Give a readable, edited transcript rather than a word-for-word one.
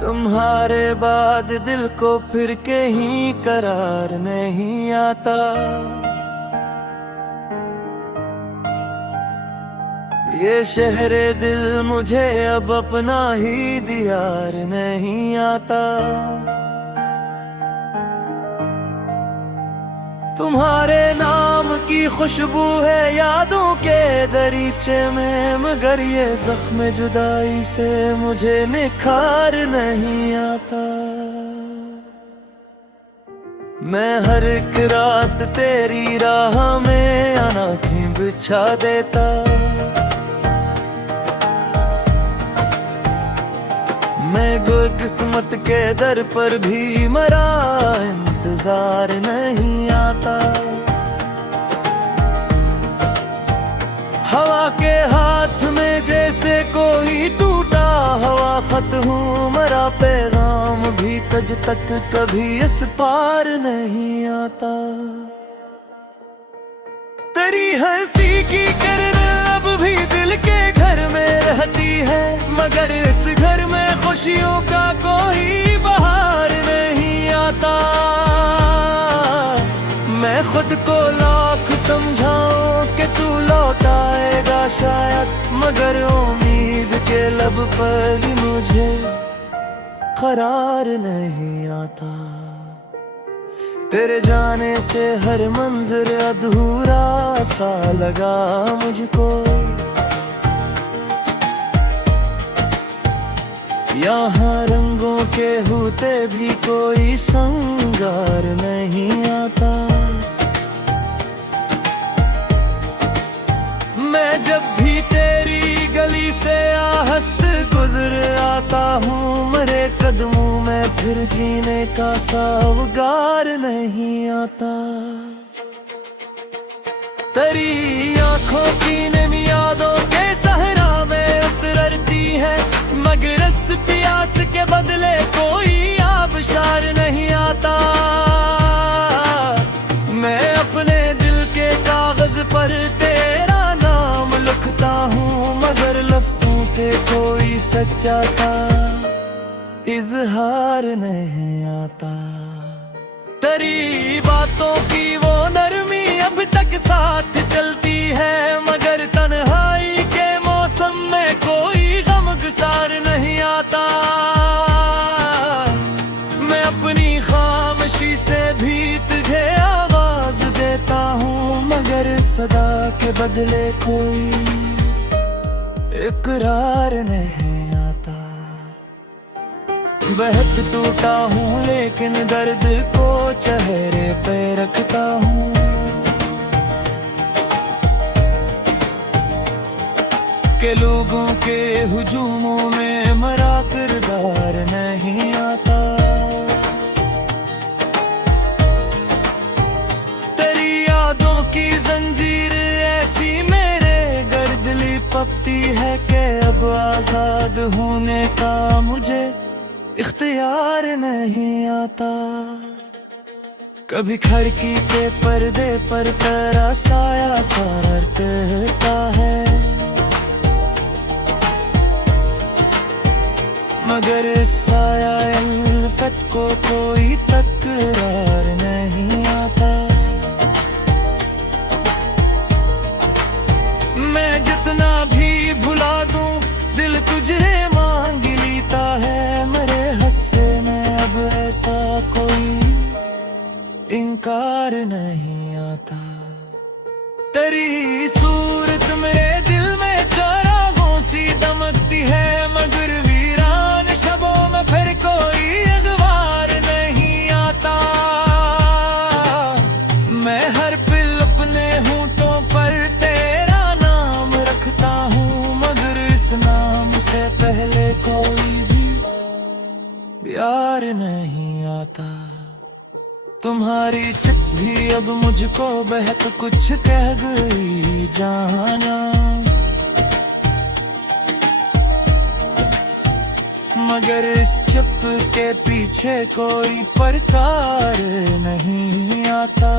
तुम्हारे बाद दिल को फिर कहीं करार नहीं आता। ये शहरे दिल मुझे अब अपना ही दियार नहीं आता। तुम्हारे नाम की खुशबू है यादों के दरीचे में, मगर ये जख्म जुदाई से मुझे निखार नहीं आता। मैं हर एक रात तेरी राह में अनाखें बिछा देता। मैं कोई किस्मत के दर पर भी मरा, इंतजार नहीं आता। हवा के हाथ में जैसे कोई टूटा हवा खत हूँ, मरा पैगाम भी तज तक कभी इस पार नहीं आता। तेरी हंसी की किरण अब भी दिल के घर में रहती है, मगर इस घर में खुशियों का कोई बहार नहीं आता। मैं खुद को लाख समझाऊं कि तू लौट आएगा शायद, मगर उम्मीद के लब पर भी मुझे करार नहीं आता। तेरे जाने से हर मंजर अधूरा सा लगा मुझको। यहाँ रंगों के होते भी कोई संगार नहीं आता। मैं जब भी तेरी गली से आहस्त गुजर आता हूँ, मरे कदमों में फिर जीने का सावगार नहीं आता। तेरी आंखों की नमी यादों के सहरा में उतरती है, मगर इस प्यास के बदले कोई आबशार नहीं आता। मैं अपने दिल के कागज पर तेरा नाम लिखता हूँ, मगर लफ्जों से कोई सच्चा सा इजहार नहीं आता। तेरी बातों की वो नरमी अब तक साथ चलती है, मगर तन्हाई के मौसम में कोई गम गुसार नहीं आता। मैं अपनी खामोशी से भी तुझे आवाज देता हूँ, मगर सदा के बदले कोई इकरार नहीं आता। बहक टूटा हूँ लेकिन दर्द को चेहरे पे रखता हूँ। के लोगों के हुजूमों में मरा किरदार नहीं आता। तेरी यादों की जंजीर ऐसी मेरे गर्द लिपटती है कि अब आजाद होने का मुझे इख्तियार नहीं आता। कभी खिड़की के पर्दे पर तेरा साया सारता है, मगर इस साया उल्फत को कोई तकरार नहीं आता। मैं जितना भी भुला दूं दिल तुझे मांग लेता है, मेरे हस्से में अब ऐसा कोई इनकार नहीं आता। तेरी सूरत मेरे दिल में चरागों सी दमकती है, मगर वीरान शबों में फिर कोई अखबार नहीं आता। मैं हर पल अपने होंठों पर तेरा नाम रखता हूँ, मगर इस नाम से पहले कोई भी प्यार नहीं आता। तुम्हारी चित भी अब मुझको बेहद कुछ कह गई जाना, मगर इस चुप के पीछे कोई प्रकार नहीं आता।